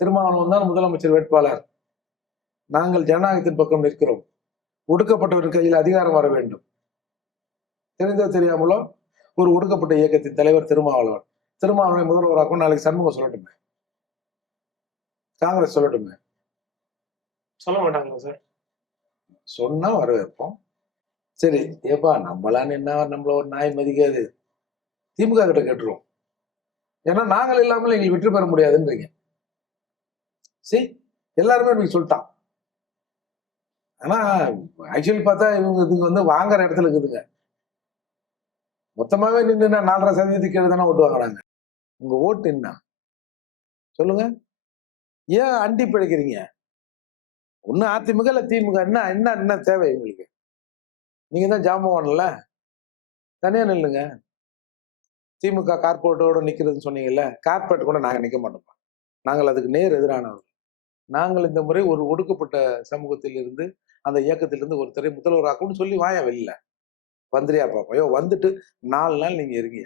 திருமாவளவன் தான் முதலமைச்சர் வேட்பாளர். நாங்கள் ஜனநாயகத்தின் பக்கம் நிற்கிறோம். ஒடுக்கப்பட்டவரின் கையில் அதிகாரம் வர வேண்டும். தெரிந்தோ தெரியாமலோ ஒரு ஒடுக்கப்பட்ட இயக்கத்தின் தலைவர் திருமாவளவன். திருமாவளவனை முதல்வராக்கும் நாளைக்கு சண்முகம் சொல்லட்டுமே, காங்கிரஸ் சொல்லட்டுமே. சொல்ல மாட்டாங்களா சார்? சொன்னா வரவேற்போம். சரி ஏப்பா நம்மளான்னு என்ன, நம்மள ஒரு நாய் மதிக்காது, திமுக கிட்ட கேட்டுருவோம். ஏன்னா நாங்கள் இல்லாமல் எங்களுக்கு வெற்றி பெற முடியாதுன்றீங்க. சரி எல்லாருமே நீங்க சொல்லிட்டான். ஆனா ஆக்சுவலி பார்த்தா இவங்க இதுங்க வந்து வாங்குற இடத்துல இருக்குதுங்க. மொத்தமாவே நின்று 4.5% கீழே தானே ஓட்டு வாங்குறாங்க. உங்க ஓட்டு என்ன சொல்லுங்க? ஏன் அண்டி பிழைக்கிறீங்க? ஒண்ணு அதிமுக இல்ல திமுக. என்ன என்ன என்ன தேவை உங்களுக்கு? நீங்க தான் ஜாம்பவான்ல, தனியா நில்லுங்க. திமுக கார்பரேட்டோட நிக்கிறதுன்னு சொன்னீங்கல்ல, கார்பரேட் கூட நாங்க நிக்க மாட்டோம். நாங்கள் அதுக்கு நேர் எதிரானவர்கள். நாங்கள் இந்த முறை ஒரு ஒடுக்கப்பட்ட சமூகத்தில் இருந்து, அந்த இயக்கத்திலிருந்து ஒருத்தரை முதல்வராக்கும்னு சொல்லி வாயா வெளியில வந்துறியா பாப்போம். வந்துட்டு 4 நாள் நீங்க இருங்க.